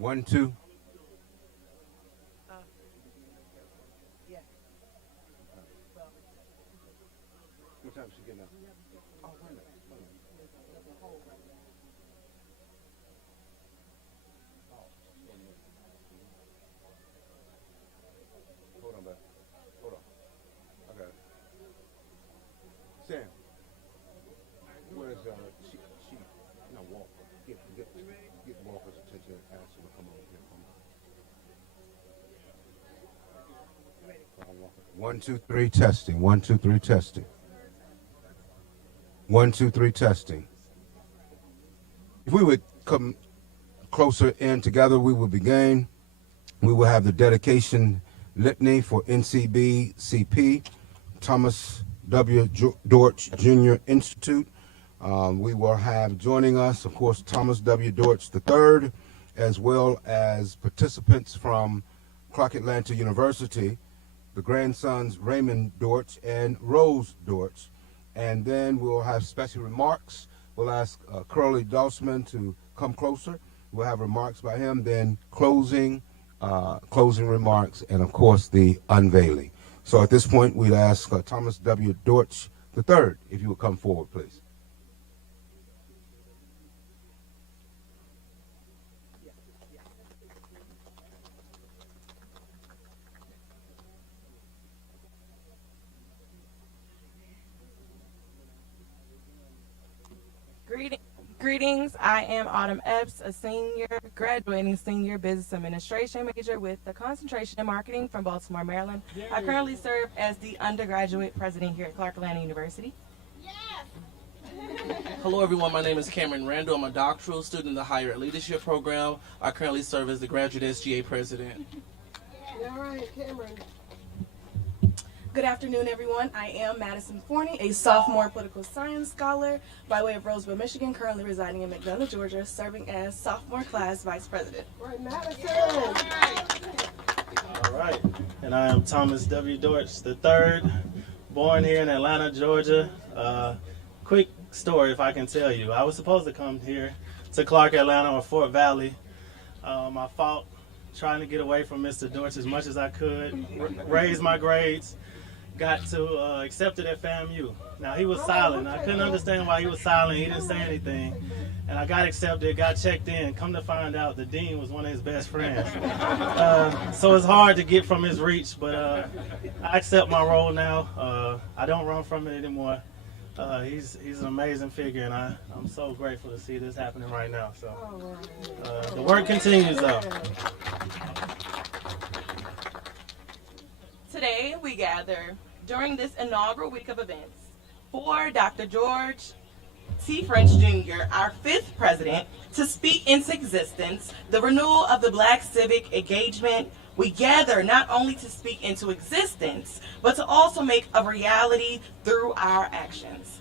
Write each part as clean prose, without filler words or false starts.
1, 2. What time is she getting out? Oh, wait a minute. Hold on, back. Hold on. I got it. Sam, where's she no, Walker. Get Walker's attention and ask him to come over here. Come on. 1, 2, 3, testing. 1, 2, 3, testing. 1, 2, 3, testing. If we would come closer in together, we will begin. We will have the dedication litany for NCECP Thomas W. Dortch Jr. Institute. We will have joining us, of course, Thomas W. Dortch III, as well as participants from Clark Atlanta University, the grandsons Raymond Dortch and Rose Dortch. And then we'll have special remarks. We'll ask Curly Dossman to come closer. We'll have remarks by him, then closing remarks, and of course the unveiling. So at this point, we'd ask Thomas W. Dortch III, if you would come forward, please. Greetings, I am Autumn Epps, a graduating senior business administration major with a concentration in marketing from Baltimore, Maryland. I currently serve as the undergraduate president here at Clark Atlanta University. Hello everyone, my name is Cameron Randall. I'm a doctoral student in the Higher Ed Leadership Program. I currently serve as the graduate SGA president. All right, Cameron. Good afternoon, everyone. I am Madison Forney, a sophomore political science scholar by way of Roseville, Michigan, currently residing in McDonough, Georgia, serving as sophomore class vice president. Right, Madison. All right, and I am Thomas W. Dortch III, born here in Atlanta, Georgia. Quick story, if I can tell you. I was supposed to come here to Clark Atlanta or Fort Valley. I fought trying to get away from Mr. Dortch as much as I could, raise my grades. Got to accepted at FAMU. Now he was silent. I couldn't understand why he was silent. He didn't say anything. And I got accepted, got checked in. Come to find out, the dean was one of his best friends. So it's hard to get from his reach, but I accept my role now. I don't run from it anymore. He's an amazing figure, and I'm so grateful to see this happening right now. So the work continues, though. Today, we gather during this inaugural week of events for Dr. George T. French Jr., our 5th president, to speak into existence the renewal of the Black Civic engagement. We gather not only to speak into existence, but to also make a reality through our actions.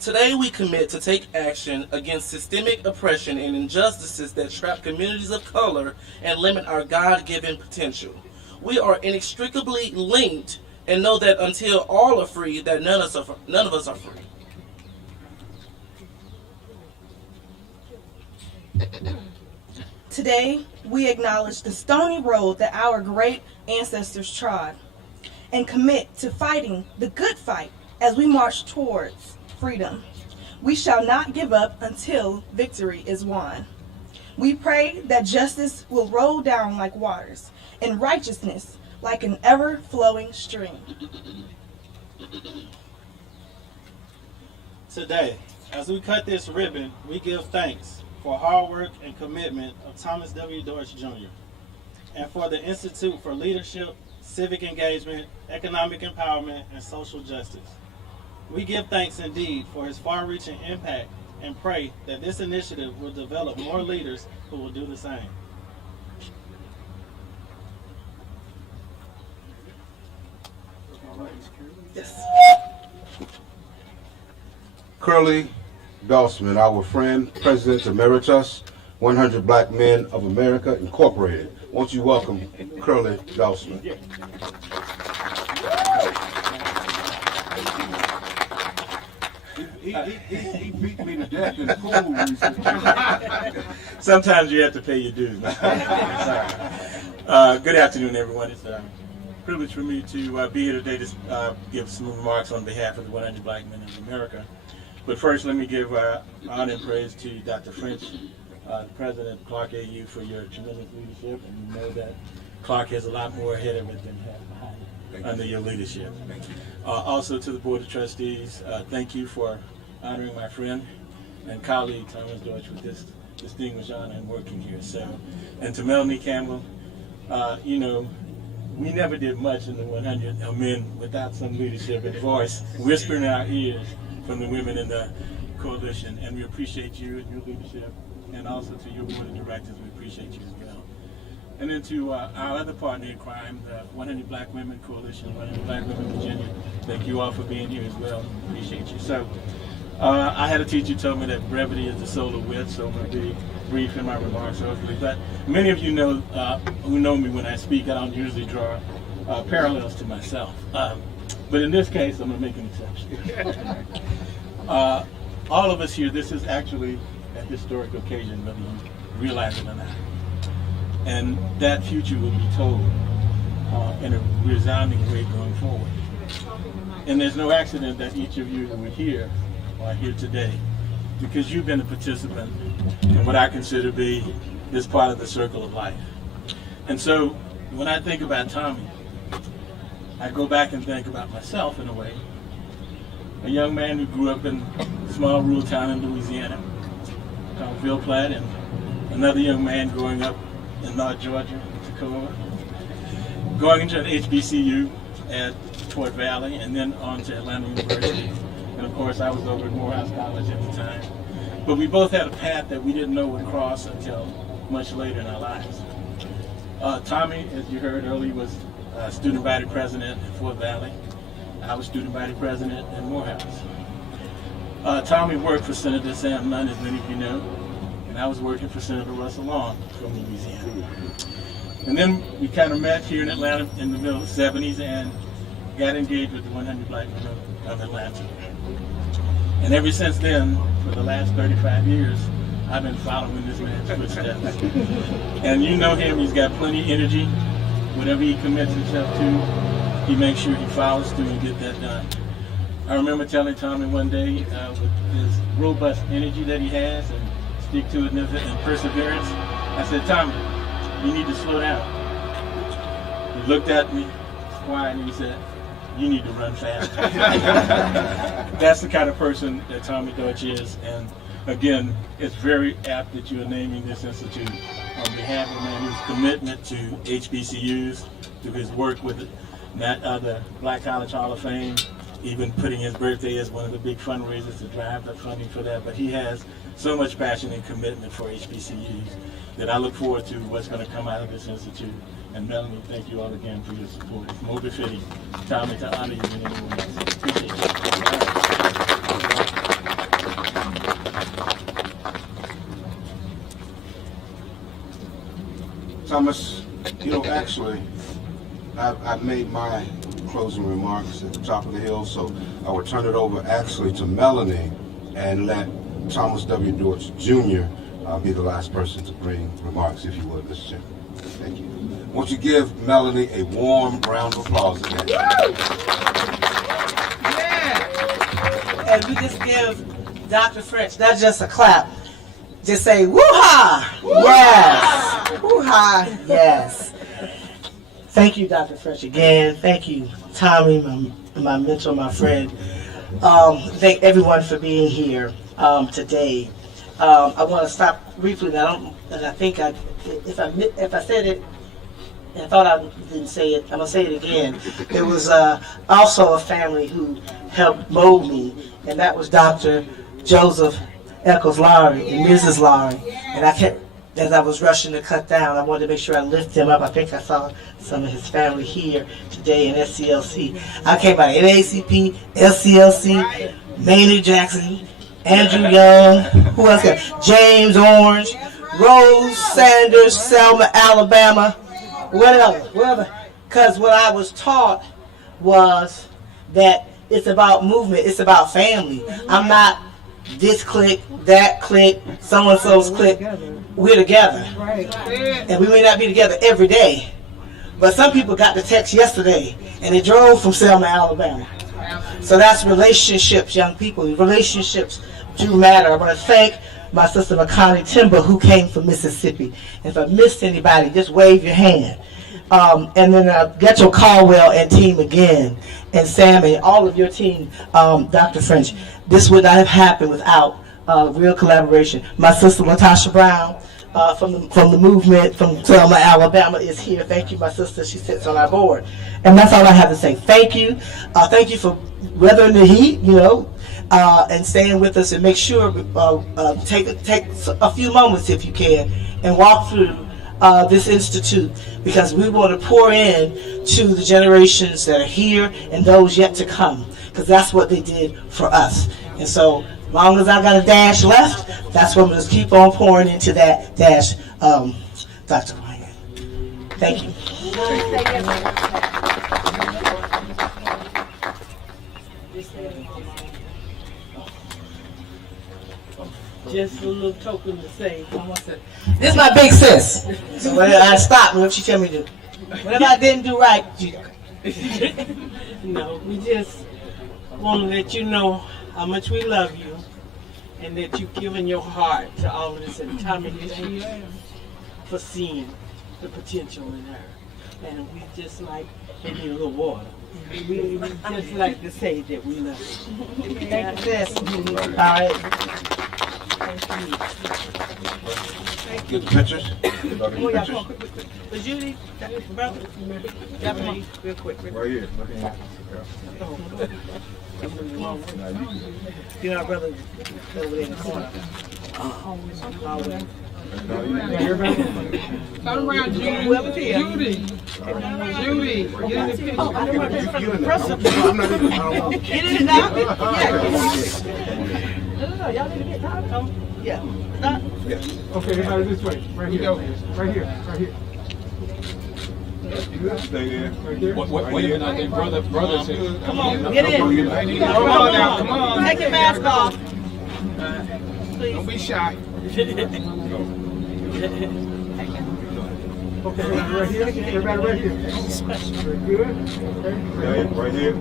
Today we commit to take action against systemic oppression and injustices that trap communities of color and limit our God-given potential. We are inextricably linked and know that until all are free, that none of us are free. Today, we acknowledge the stony road that our great ancestors trod and commit to fighting the good fight as we march towards freedom. We shall not give up until victory is won. We pray that justice will roll down like waters and righteousness like an ever-flowing stream. Today, as we cut this ribbon, we give thanks for hard work and commitment of Thomas W. Dortch Jr. and for the Institute for Leadership, Civic Engagement, Economic Empowerment, and Social Justice. We give thanks indeed for his far-reaching impact and pray that this initiative will develop more leaders who will do the same. Yes. Curly Dossman, our friend, President Emeritus, 100 Black Men of America, Incorporated. Won't you welcome Curly Dossman? He beat me to death in the pool recently. Sometimes you have to pay your dues. Good afternoon, everyone. It's a privilege for me to be here today to give some remarks on behalf of the 100 Black Men of America. But first, let me give honor and praise to Dr. French, President of Clark AU, for your tremendous leadership. And you know that Clark has a lot more ahead of it than it has behind under your leadership. Also to the Board of Trustees, thank you for honoring my friend and colleague Thomas Dortch with this distinguished honor in working here. So, and to Melanie Campbell, you know, we never did much in the 100 men without some leadership and voice whispering in our ears from the women in the coalition, and we appreciate you and your leadership, and also to your board of directors, we appreciate you as well. And then to our other partner in crime, the 100 Black Women Coalition, 100 Black Women Virginia, thank you all for being here as well. Appreciate you. So, I had a teacher told me that brevity is the soul of wit, so I'm going to be brief in my remarks, hopefully. But many of you know, who know me when I speak, I don't usually draw parallels to myself. But in this case, I'm going to make an exception. All of us here, this is actually a historic occasion, whether you realize it or not. And that future will be told in a resounding way going forward. And there's no accident that each of you who are here today, because you've been a participant in what I consider to be this part of the circle of life. And so when I think about Tommy, I go back and think about myself in a way. A young man who grew up in a small rural town in Louisiana called Ville Platte, and another young man growing up in North Georgia, Tacoma, going into an HBCU at Fort Valley, and then on to Atlanta University. And of course, I was over at Morehouse College at the time. But we both had a path that we didn't know would cross until much later in our lives. Tommy, as you heard earlier, was student body president at Fort Valley. I was student body president at Morehouse. Tommy worked for Senator Sam Nunn, as many of you know, and I was working for Senator Russell Long from Louisiana. And then we kind of met here in Atlanta in the middle of the 70s and got engaged with the 100 Black Men of Atlanta. And ever since then, for the last 35 years, I've been following this man's footsteps. And you know him, he's got plenty of energy. Whatever he commits himself to, he makes sure he follows through and get that done. I remember telling Tommy one day, with his robust energy that he has and stick-to-itiveness and perseverance, I said, Tommy, you need to slow down. He looked at me, quiet, and he said, you need to run faster. That's the kind of person that Tommy Dortch is. And again, it's very apt that you are naming this institute on behalf of a man whose commitment to HBCUs, through his work with the Black College Hall of Fame, even putting his birthday as one of the big fundraisers to drive the funding for that. But he has so much passion and commitment for HBCUs that I look forward to what's going to come out of this institute. And Melanie, thank you all again for your support. It's more befitting, Tommy, to honor you than anyone else. Appreciate you. Thomas, you know, actually, I've made my closing remarks at the top of the hill, so I will turn it over actually to Melanie and let Thomas W. Dortch Jr. Be the last person to bring remarks, if you would, Mr. Chairman. Thank you. Won't you give Melanie a warm round of applause again? Yeah. And we just give Dr. French, not just a clap, just say woo-ha! Yes! Woo-ha! Yes. Thank you, Dr. French, again. Thank you, Tommy, my mentor, my friend. Thank everyone for being here today. I want to stop briefly, and I think if I said it, and I thought I didn't say it, I'm going to say it again. There was also a family who helped mold me, and that was Dr. Joseph Eccles Lowry and Mrs. Lowry. And I kept, as I was rushing to cut down, I wanted to make sure I lift him up. I think I saw some of his family here today in SCLC. I came by NAACP, SCLC, Maynard Jackson, Andrew Young, who else got? James Orange, Rose Sanders, Selma, Alabama. Whatever. Because what I was taught was that It's about movement. It's about family. I'm not this clique, that clique, so-and-so's clique. We're together. And we may not be together every day. But some people got the text yesterday, and they drove from Selma, Alabama. So that's relationships, young people. Relationships do matter. I want to thank my sister Makani Timber, who came from Mississippi. If I missed anybody, just wave your hand. And then Getcho Caldwell and team again, and Sam and all of your team, Dr. French. This would not have happened without real collaboration. My sister Latasha Brown from the movement from Selma, Alabama is here. Thank you, my sister. She sits on our board. And that's all I have to say. Thank you. Thank you for weathering the heat, and staying with us, and make sure take a few moments if you can and walk through this institute, because we want to pour in to the generations that are here and those yet to come, because that's what they did for us. And so long as I got a dash left, that's what I'm going to keep on pouring into that dash. Dr. Ryan, thank you. Just a little token to say. This is my big sis. So I stop whenever she tell me to. Whatever I didn't do right, No, we just want to let you know how much we love you, and that you've given your heart to all of this. And Tommy, thank you for seeing the potential in her. And we just like, they need a little water. We just like to say that we love you. thank you, sis. All right. Get the pictures. Come on, y'all, come on, quick. But Judy, brother, y'all come on, real quick. Right here. Come on. You know our brother over there in the corner. Turn around, Judy. Whoever's here. Judy. Judy. Get in the picture. Oh, I don't want to from the press. I'm not even. Get in it now? No, y'all need to get down. Come. Yeah. Stop. Okay, everybody this way. Right here. Right here. Stay there. Right there. Wait a minute, I think brother said. Come on, get in. Come on now, come on. Take your mask off. Don't be shy. Okay, everybody right here. Everybody right here. Very good. Right here.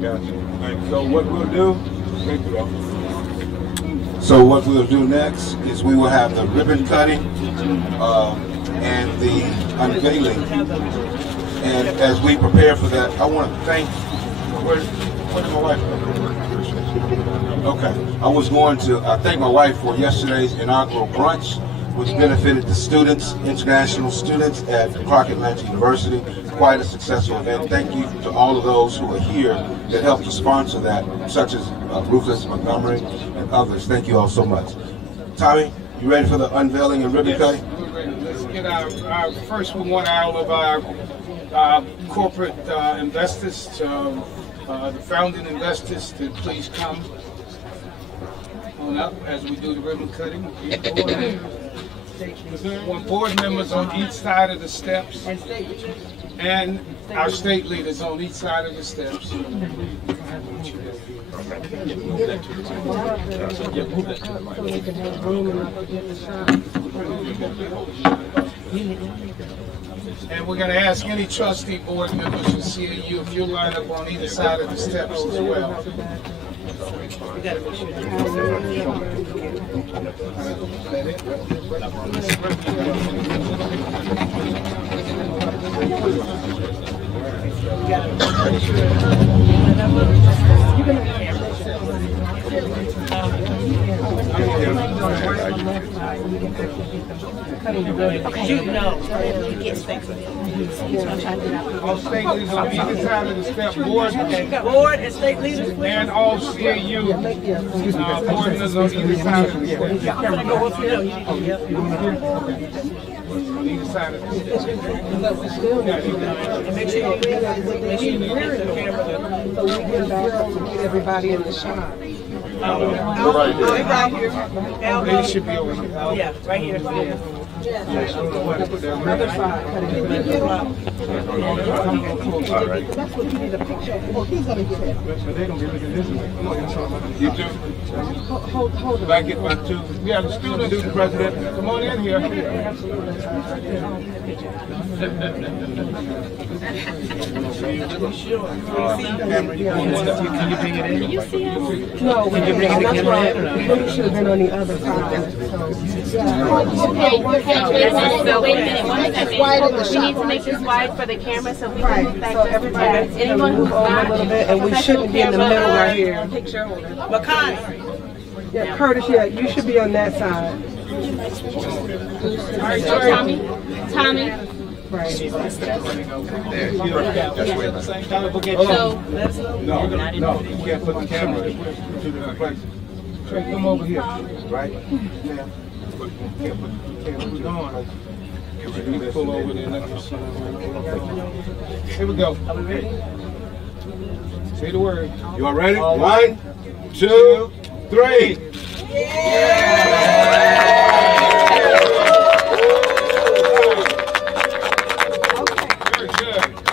Gotcha. Thank you. So what we'll do? Thank you all. So what we'll do next is we will have the ribbon cutting and the unveiling. And as we prepare for that, I want to thank. Where's my wife? Okay. I was going to thank my wife for yesterday's inaugural brunch, which benefited the students, international students at Clark Atlanta University. Quite a successful event. Thank you to all of those who are here that helped to sponsor that, such as Rufus Montgomery and others. Thank you all so much. Tommy, you ready for the unveiling and ribbon cutting? We're ready. Let's get our first. We want all of our corporate investors, to, the founding investors, to please come on up as we do the ribbon cutting. Want board members on each side of the steps, and our state leaders on each side of the steps. And we're going to ask any trustee board members who see you if you'll line up on either side of the steps as well. We gotta make sure All state leaders on either side of the step, board and state leaders, please. and all CAU board members on either side of the step. I'm gonna go up here. On either side of the step. And make sure you hear the camera. So we get everybody in the shot. Right here. They should be over here. Yeah, right here. Yes. I don't know why they put that on. Other side. All right. That's what you need a picture of. Oh, he's gonna get it. But they gonna be looking this way. Come on, You too? Hold If I get my two. We have the student president. Come on in here. No, that's right. We should have been on the other side. Okay, so wait a minute, one second. We need to make this wide for the camera so we can move back So just everybody, a tad. Anyone who's move over a not little bit, and we shouldn't be in the middle right here. Picture holder. Yeah, Curtis, yeah, you should be on that side. Tommy. Right. So, No, you can't put the camera in two different places. Trey, come over here. Right? Yeah. Can't put the camera. You can pull over there. Let me see. Here we go. Say the word. You all ready? 1, 2, 3.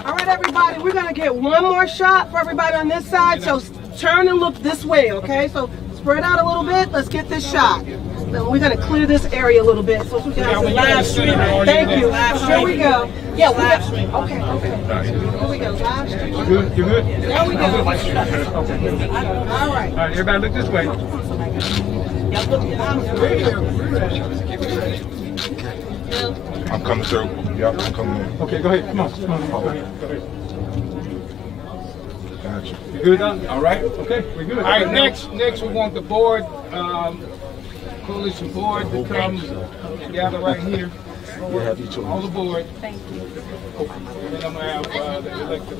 All right, everybody, we're gonna get one more shot for everybody on this side. So turn and look this way, okay? So spread out a little bit. Let's get this shot. Then we're gonna clear this area a little bit. So we got some live stream. Thank you. Here we go. Yeah, we got. Okay. Here we go. Live stream. You good? You good? There we go. All right. All right, everybody look this way. I'm coming through. Yep, I'm coming in. Okay, go ahead. Come on. Go ahead. Gotcha. You good, Doc? All right. Okay, we're good. All right, next we want the board, coalition board to come gather right here. All the board. Thank you. And then I'm gonna have the elected.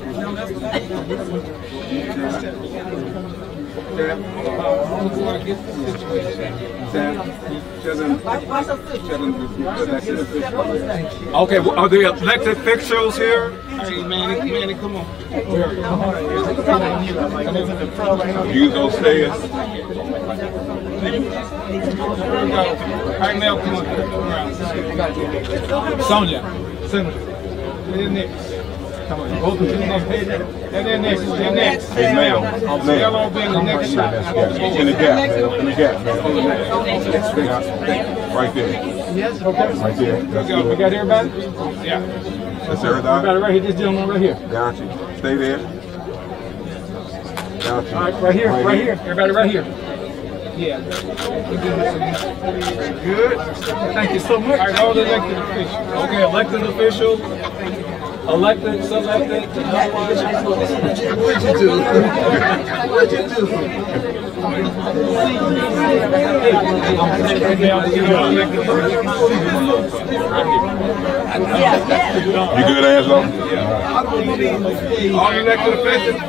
Okay, well, are the elected officials here? Hey, Manny, come on. Use those stairs. All right, Mel, come on. Sonia, Senator. They're next. Come on, both of them. They're next. Hey, ma'am. They'll all be in the next shot. In the gap. In the gap, man. Right there. Yes, okay. Right there. That's We good. got everybody? Yeah. That's Everybody everybody. right here, this gentleman right here. Got you. Stay there. Got you. All right, right here. Everybody right here. Yeah. Good. Thank you so much. All right, all the elected officials. Okay, elected officials, elected, selected. What'd you do? What'd you do? You good, Angelo? All elected officials.